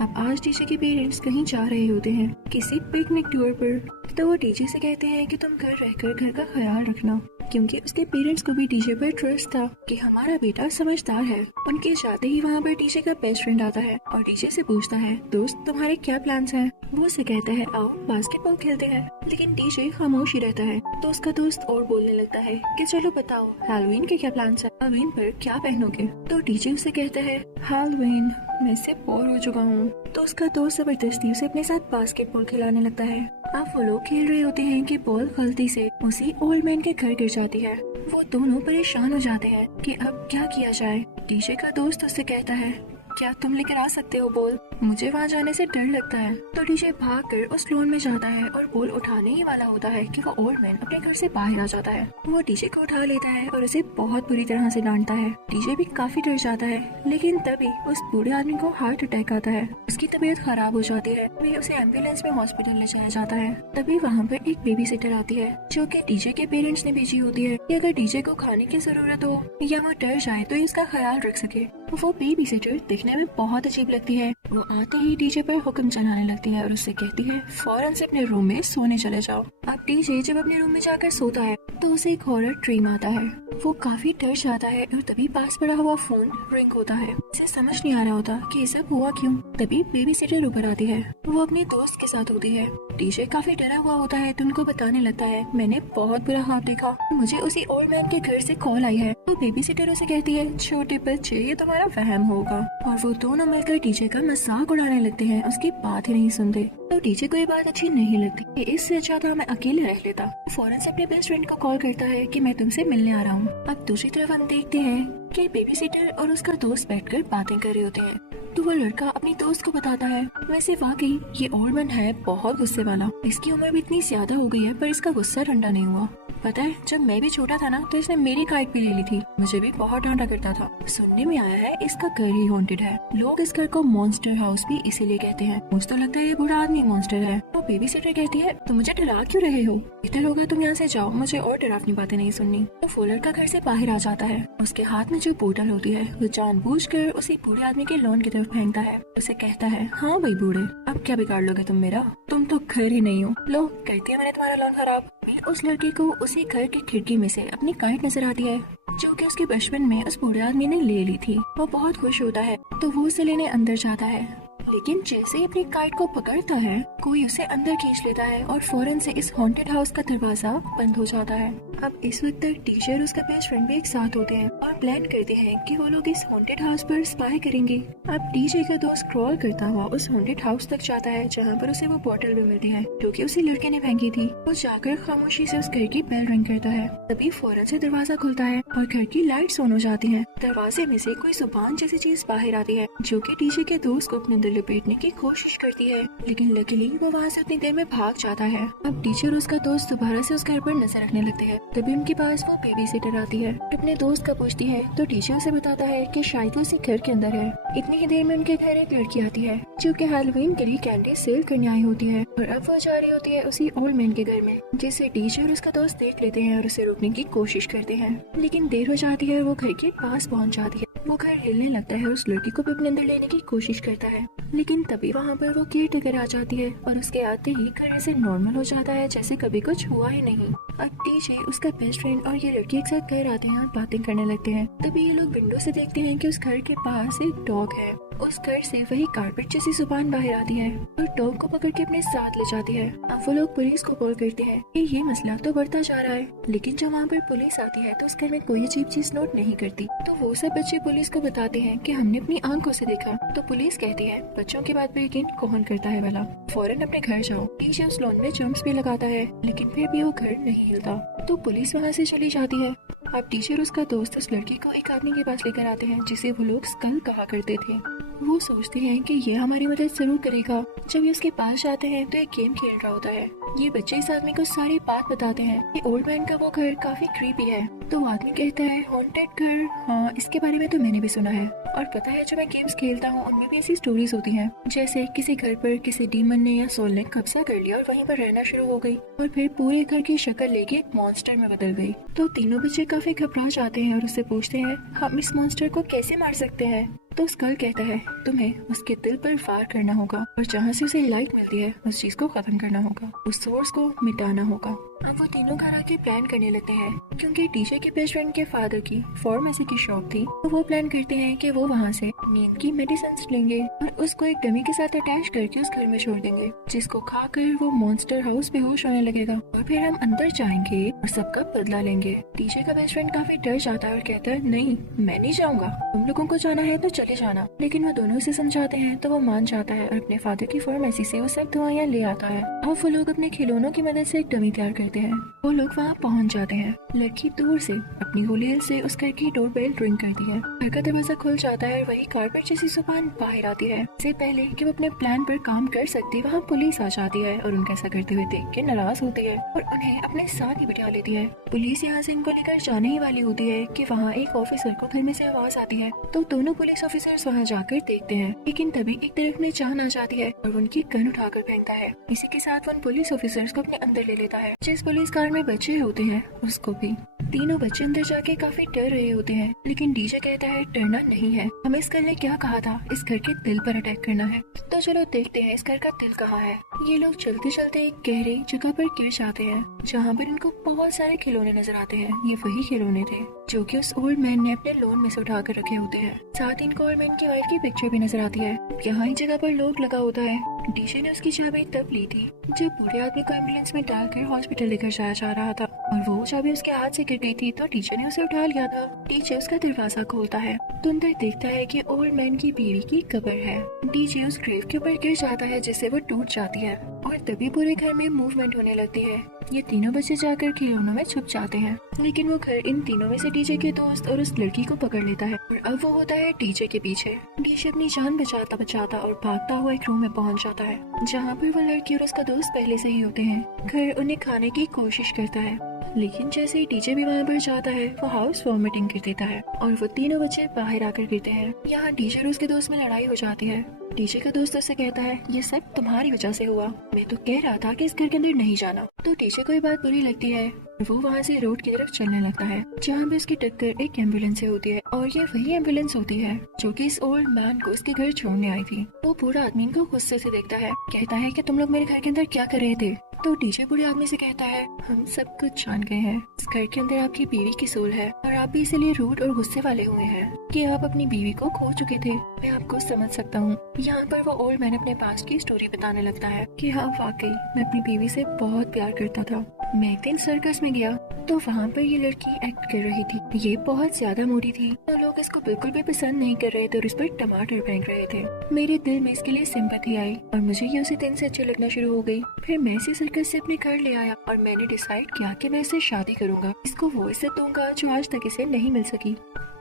अब आज टीचर के पेरेंट्स कहीं जा रहे होते हैं किसी पिकनिक टूर पर, तो वो टीचर से कहते हैं कि तुम घर रहकर घर का ख्याल रखना, क्योंकि उसके पेरेंट्स को भी टीचर पर ट्रस्ट था कि हमारा बेटा समझदार है। उनके जाते ही वहाँ पर टीचर का बेस्ट फ्रेंड आता है और टीचर से पूछता है, दोस्त तुम्हारे क्या प्लान्स हैं? वो उसे कहता है, आओ बास्केटबॉल खेलते हैं। लेकिन टीचर खामोश ही रहता है। तो उसका दोस्त और बोलने लगता है कि चलो बताओ हैलोवीन के क्या प्लान्स हैं, हैलोवीन पर क्या पहनोगे? तो टीचर उसे कहता है, हैलोवीन मैं इससे बोर हो चुका हूँ। तो उसका दोस्त जबरदस्ती उसे अपने साथ बास्केटबॉल खिलाने लगता है। अब वो लोग खेल रहे होते हैं कि बॉल गलती से उसी ओल्ड मैन के घर गिर जाती है। वो दोनों परेशान हो जाते हैं कि अब क्या किया जाए। टीचर का दोस्त उससे कहता है, क्या तुम लेकर आ सकते हो बॉल? मुझे वहाँ जाने से डर लगता है। तो टीचर भागकर उस लॉन में जाता है और बॉल उठाने ही वाला होता है कि वो ओल्ड मैन अपने घर से बाहर आ जाता है। वो टीचर को उठा लेता है और उसे बहुत बुरी तरह से डांटता है। टीचर भी काफी डर जाता है, लेकिन तभी उस बूढ़े आदमी को हार्ट अटैक आता है। उसकी तबीयत खराब हो जाती है। वे उसे एम्बुलेंस में हॉस्पिटल ले जाया जाता है। तभी वहाँ पर एक बेबी सिटर आती है जो कि टीचर के पेरेंट्स ने भेजी होती है कि अगर टीचर को खाने की जरूरत हो या वो डर जाए तो इसका ख्याल रख सके। वो बेबी सिटर दिखने में बहुत अजीब लगती है। वो आते ही टीचर पर हुक्म चलाने लगती है और उससे कहती है, फौरन से अपने रूम में सोने चले जाओ। अब टीचर जब अपने रूम में जाकर सोता है तो उसे एक हॉरर ड्रीम आता है। वो काफी डर जाता है और तभी पास पड़ा हुआ फोन रिंग होता है। उसे समझ नहीं आ रहा होता कि ये सब हुआ क्यों। तभी बेबी सिटर ऊपर आती है। वो अपने दोस्त के साथ होती है। टीचर काफी डरा हुआ होता है तो उनको बताने लगता है, मैंने बहुत बुरा ख्वाब देखा, मुझे उसी ओल्ड मैन के घर से कॉल आई है। तो बेबी सिटर उसे कहती है, छोटे बच्चे ये तुम्हारा वहम होगा। और वो दोनों मिलकर टीचर का मजाक उड़ाने लगते हैं, उसकी बात ही नहीं सुनते। तो टीचर को ये बात अच्छी नहीं लगती। इससे अच्छा था मैं अकेले रह लेता। फौरन से अपने बेस्ट फ्रेंड को कॉल करता है कि मैं तुमसे मिलने आ रहा हूँ। अब दूसरी तरफ हम देखते हैं कि बेबी सिटर और उसका दोस्त बैठकर बातें कर रहे होते हैं। तो वो लड़का अपनी दोस्त को बताता है, वैसे वाकई ये ओल्ड मैन है बहुत गुस्से वाला। इसकी उम्र भी इतनी ज्यादा हो गई है पर इसका गुस्सा ठंडा नहीं हुआ। पता है जब मैं भी छोटा था ना तो इसने मेरी काइट भी ले ली थी। मुझे भी बहुत डांटा करता था। सुनने में आया है इसका घर ही हॉन्टेड है। लोग इस घर को मॉन्स्टर हाउस भी इसीलिए कहते हैं। मुझे तो लगता है ये बुरा आदमी मॉन्स्टर है। तो बेबी सिटर कहती है, तुम मुझे डरा क्यों रहे हो? बेहतर होगा तुम यहाँ से जाओ, मुझे और डरावनी बातें नहीं सुननी। तो वो लड़का घर से बाहर आ जाता है। उसके हाथ में जो बोतल होती है वो जानबूझकर उसी बूढ़े आदमी के लॉन की तरफ फेंकता है। उसे कहता है, हाँ भाई बूढ़े, अब क्या बिगाड़ लोगे तुम मेरा? तुम तो घर ही नहीं हो। लो कर दिया मैंने तुम्हारा लॉन खराब। उस लड़के को उसी घर की खिड़की में से अपनी काइट नजर आती है जो कि उसके बचपन में उस बूढ़े आदमी ने ले ली थी। वो बहुत खुश होता है तो वो उसे लेने अंदर जाता है, लेकिन जैसे ही अपनी काइट को पकड़ता है कोई उसे अंदर खींच लेता है और फौरन से इस हॉन्टेड हाउस का दरवाजा बंद हो जाता है। अब इस वक्त तक टीचर उसका बेस्ट फ्रेंड भी एक साथ होते हैं और प्लान करते हैं कि वो लोग इस हॉन्टेड हाउस पर स्पाई करेंगे। अब टीचर का दोस्त क्रॉल करता हुआ उस हॉन्टेड हाउस तक जाता है जहाँ पर उसे वो बोतल भी मिलती है जो कि उसी लड़के ने फेंकी थी। वो जाकर खामोशी से उस घर की बेल रिंग करता है। तभी फौरन से दरवाजा खुलता है और घर की लाइट्स ऑन हो जाती है। दरवाजे में से कोई जुबान जैसी चीज बाहर आती है जो कि टीचर के दोस्त को अपने अंदर लपेटने की कोशिश करती है, लेकिन लकीली वो वहाँ से उतनी देर में भाग जाता है। अब टीचर और उसका दोस्त दोबारा से उस घर पर नजर रखने लगते हैं। तभी उनके पास वो बेबी सिटर आती है। अपने दोस्त का पूछती है तो टीचर उसे बताता है कि शायद वो उसी घर के अंदर है। इतनी ही देर में उनके घर एक लड़की आती है जो कि हैलोवीन के लिए कैंडी सेल करने आई होती है और अब वो जा रही होती है उसी ओल्ड मैन के घर में, जिसे टीचर और उसका दोस्त देख लेते हैं और उसे रोकने की कोशिश करते हैं, लेकिन देर हो जाती है। वो घर के पास पहुँच जाती है। वो घर हिलने लगता है, उस लड़की को भी अपने अंदर लेने की कोशिश करता है, लेकिन तभी वहाँ पर वो केयर टेकर आ जाती है और उसके आते ही घर ऐसे नॉर्मल हो जाता है जैसे कभी कुछ हुआ ही नहीं। अब टीचर, उसका बेस्ट फ्रेंड और ये लड़की एक साथ घर आते हैं और बातें करने लगते हैं। तभी ये लोग विंडो से देखते हैं कि उस घर के पास एक डॉग है। उस घर से वही कारपेट जैसी जुबान बाहर आती है और डॉग को पकड़ के अपने साथ ले जाती है। अब वो लोग पुलिस को कॉल करते हैं कि ये मसला तो बढ़ता जा रहा है, लेकिन जब वहाँ पर पुलिस आती है तो उस घर में कोई अजीब चीज नोट नहीं करती। तो वो सब बच्चे पुलिस को बताते हैं कि हमने अपनी आंखों से देखा। तो पुलिस कहती है, बच्चों की बात पर यकीन कौन करता है वाला, फौरन अपने घर जाओ। टीचर उस लॉन में जंप्स भी लगाता है, लेकिन फिर भी वो घर नहीं हिलता। तो पुलिस वहाँ से चली जाती है। अब टीचर उसका दोस्त उस लड़की को एक आदमी के पास लेकर आते हैं जिसे वो लोग स्कल कहा करते थे। वो सोचते हैं कि ये हमारी मदद जरूर करेगा। जब ये उसके पास जाते हैं तो एक गेम खेल रहा होता है। ये बच्चे इस आदमी को सारी बात बताते हैं कि ओल्ड मैन का वो घर काफी क्रीपी है। तो वो आदमी कहता है, हॉन्टेड घर, हाँ इसके बारे में तो मैंने भी सुना है। और पता है जब मैं गेम्स खेलता हूँ उनमें भी ऐसी स्टोरीज होती हैं, जैसे किसी घर पर किसी डीमन ने या सोल ने कब्जा कर लिया और वहीं पर रहना शुरू हो गई और फिर पूरे घर की शक्ल लेके एक मॉन्स्टर में बदल गई। तो तीनों बच्चे काफी घबरा जाते हैं और उससे पूछते हैं, हम इस मॉन्स्टर को कैसे मार सकते हैं? तो स्कल कहता है तुम्हें उसके दिल पर फायर करना होगा और जहाँ से उसे लाइट मिलती है उस चीज को खत्म करना होगा, उस सोर्स को मिटाना होगा। अब वो तीनों घर आके प्लान करने लगते हैं क्योंकि टीचर के बेस्ट फ्रेंड के फादर की फार्मेसी की शॉप थी, तो वो प्लान करते हैं कि वो वहाँ से नींद की मेडिसिन लेंगे और उसको एक डमी के साथ अटैच करके उस घर में छोड़ देंगे, जिसको खाकर वो मॉन्स्टर हाउस बेहोश होने लगेगा और फिर हम अंदर जाएंगे और सबका बदला लेंगे। टीचर का बेस्ट फ्रेंड काफी डर जाता है और कहता है नहीं मैं नहीं जाऊंगा, तुम लोगों को जाना है तो चले जाना। लेकिन वो दोनों से समझाते हैं तो वो मान जाता है और अपने फादर की फार्मेसी से वो सब दवाइयाँ ले आता है और वो लोग अपने खिलौनों की मदद से एक डमी तैयार करते हैं। वो लोग वहाँ पहुँच जाते हैं। लड़की दूर से अपनी होली से उस घर की डोरबेल रिंग करती है। घर का दरवाजा खुल जाता है और वही कारपेट जैसी जुबान बाहर आती है। इससे पहले कि वो अपने प्लान पर काम कर सकती, वहाँ पुलिस आ जाती है और उनका ऐसा करते हुए देख के नाराज होती है और उन्हें अपने साथ ही बिठा लेती है। पुलिस यहाँ से इनको लेकर जाने ही वाली होती है कि वहाँ एक ऑफिसर को घर में से आवाज आती है, तो दोनों पुलिस ऑफिसर्स वहाँ जाकर देखते हैं। लेकिन तभी एक तरफ में जान आ जाती है और उनकी गन उठाकर फेंकता है। इसी के साथ वो उन पुलिस ऑफिसर्स को अपने अंदर ले लेता है। जिस पुलिस कार में बच्चे होते हैं उसको भी। तीनों बच्चे अंदर जाके काफी डर रहे होते हैं, लेकिन डीजे कहता है डरना नहीं है, हमें इस घर ने क्या कहा था, इस घर के दिल पर अटैक करना है। तो चलो देखते हैं इस घर का दिल कहाँ है। ये लोग चलते चलते एक गहरी जगह पर गिर जाते हैं जहाँ पर इनको बहुत सारे खिलौने नजर आते हैं। ये वही खिलौने थे जो कि उस ओल्ड मैन ने अपने लोन में से उठा कर रखे होते हैं। साथ ही इनको ओल्ड मैन की वाइफ की पिक्चर भी नजर आती है। यहाँ एक जगह पर लोग लगा होता है। डीजे ने उसकी चाबी तब ली थी जब बूढ़े आदमी को एम्बुलेंस में डालकर हॉस्पिटल लेकर जाया जा रहा था और वो चाबी उसके हाथ से गिर गई थी, तो टीचर ने उसे उठा लिया था। टीचर उसका दरवाजा खोलता है तो अंदर देखता है कि ओल्ड मैन की बीवी की कब्र है। डीजे उस ग्रेव के ऊपर गिर जाता है जिससे वो टूट जाती है और तभी पूरे घर में मूवमेंट होने लगती है। ये तीनों बच्चे जाकर खिलौनों में छुप जाते हैं, लेकिन वो घर इन तीनों में से डीजे के दोस्त और उस लड़की को पकड़ लेता है और अब वो होता है डीजे के पीछे। डीजे अपनी जान बचाता बचाता और भागता हुआ एक रूम में पहुंच जाता है जहाँ पर वो लड़की और उसका दोस्त पहले से ही होते हैं। घर उन्हें खाने की कोशिश करता है, लेकिन जैसे ही डीजे भी वहाँ पर जाता है वो हाउस वॉमिटिंग कर देता है और वो तीनों बच्चे बाहर आकर गिरते हैं। यहाँ डीजे और उसके दोस्त में लड़ाई हो जाती है। डीजे का दोस्त उससे कहता है ये सब तुम्हारी वजह से हुआ, मैं तो कह रहा था कि इस घर के अंदर नहीं जाना। तो डीजे को ये बात बुरी लगती है। वो वहाँ से रोड की तरफ चलने लगता है जहाँ पे उसकी टक्कर एक एम्बुलेंस से होती है और ये वही एम्बुलेंस होती है जो कि इस ओल्ड मैन को उसके घर छोड़ने आई थी। वो बूढ़ा आदमी को गुस्से से देखता है, कहता है कि तुम लोग मेरे घर के अंदर क्या कर रहे थे। तो डीजे बूढ़े आदमी से कहता है हम सब कुछ जान गए हैं, इस घर के अंदर आपकी बीवी की सोल है और आप भी इसीलिए रूड और गुस्से वाले हुए हैं कि आप अपनी बीवी को खो चुके थे। मैं आपको समझ सकता हूँ। यहाँ पर वो ओल्ड मैन अपने पास्ट की स्टोरी बताने लगता है कि हाँ वाकई मैं अपनी बीवी से बहुत प्यार करता था। मैं एक दिन सर्कस में गया तो वहाँ पर ये लड़की एक्ट कर रही थी। ये बहुत ज्यादा मोटी थी तो लोग इसको बिल्कुल भी पसंद नहीं कर रहे थे और इस पर टमाटर फेंक रहे थे। मेरे दिल में इसके लिए सिंपैथी आई और मुझे ये उसी दिन से अच्छी लगना शुरू हो गई। फिर मैं इसे सर्कस से अपने घर ले आया और मैंने डिसाइड किया कि मैं इससे शादी करूंगा, इसको वो इज्जत दूंगा जो आज तक इसे नहीं मिल सकी।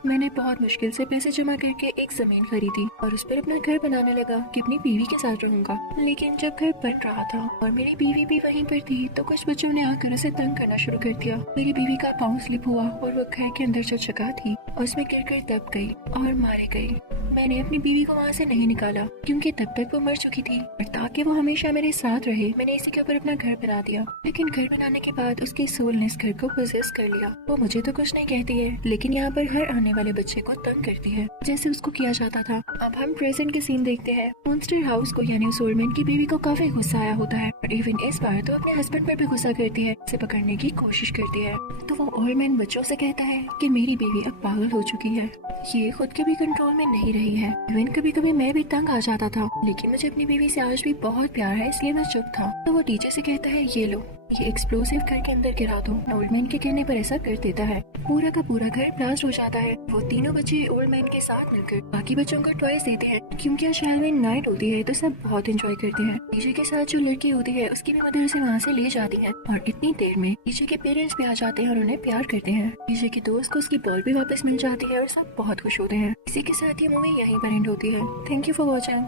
मैंने बहुत मुश्किल से पैसे जमा करके एक जमीन खरीदी और उस पर अपना घर बनाने लगा कि अपनी बीवी के साथ रहूंगा। लेकिन जब घर बन रहा था और मेरी बीवी भी वहीं पर थी तो कुछ बच्चों ने आकर उसे तंग करना शुरू कर दिया। मेरी बीवी का पाँव स्लिप हुआ और वो घर के अंदर जो जगह थी उसमें गिरकर दब गई और मारी गई। मैंने अपनी बीवी को वहाँ से नहीं निकाला क्योंकि तब तक वो मर चुकी थी और ताकि वो हमेशा मेरे साथ रहे मैंने इसी के ऊपर अपना घर बना दिया। लेकिन घर बनाने के बाद उसकी सोल ने इस घर को पोजेस कर लिया। वो मुझे तो कुछ नहीं कहती है लेकिन यहाँ पर हर आने वाले बच्चे को तंग करती है जैसे उसको किया जाता था। अब हम प्रेजेंट के सीन देखते हैं। मॉन्स्टर हाउस को यानी उस ओल्ड मैन की बीवी को काफी गुस्सा आया होता है और इवन इस बार तो अपने हस्बैंड पर भी गुस्सा करती है, उसे पकड़ने की कोशिश करती है। तो वो ओल्ड मैन बच्चों से कहता है कि मेरी बीवी अब पागल हो चुकी है, ये खुद के भी कंट्रोल में नहीं रही है। इवन कभी कभी मैं भी तंग आ जाता था लेकिन मुझे अपनी बीवी से आज भी बहुत प्यार है इसलिए मैं चुप था। तो वो टीचर से कहता है ये लो ये एक्सप्लोसिव घर के अंदर गिरा दो। ओल्ड मैन के कहने पर ऐसा कर देता है। पूरा का पूरा घर ब्लास्ट हो जाता है। वो तीनों बच्चे ओल्ड मैन के साथ मिलकर बाकी बच्चों को टॉयज देते हैं क्योंकि आज हैलोवीन नाइट होती है तो सब बहुत एंजॉय करते हैं। डीजे के साथ जो लड़की होती है उसकी भी मदर उसे वहाँ से ले जाती है और इतनी देर में डीजे के पेरेंट्स भी आ जाते हैं और उन्हें प्यार करते हैं। डीजे के दोस्त को उसकी बॉल भी वापस मिल जाती है और सब बहुत खुश होते हैं। इसी के साथ ये मूवी यहीं पर एंड होती है। Thank you for watching.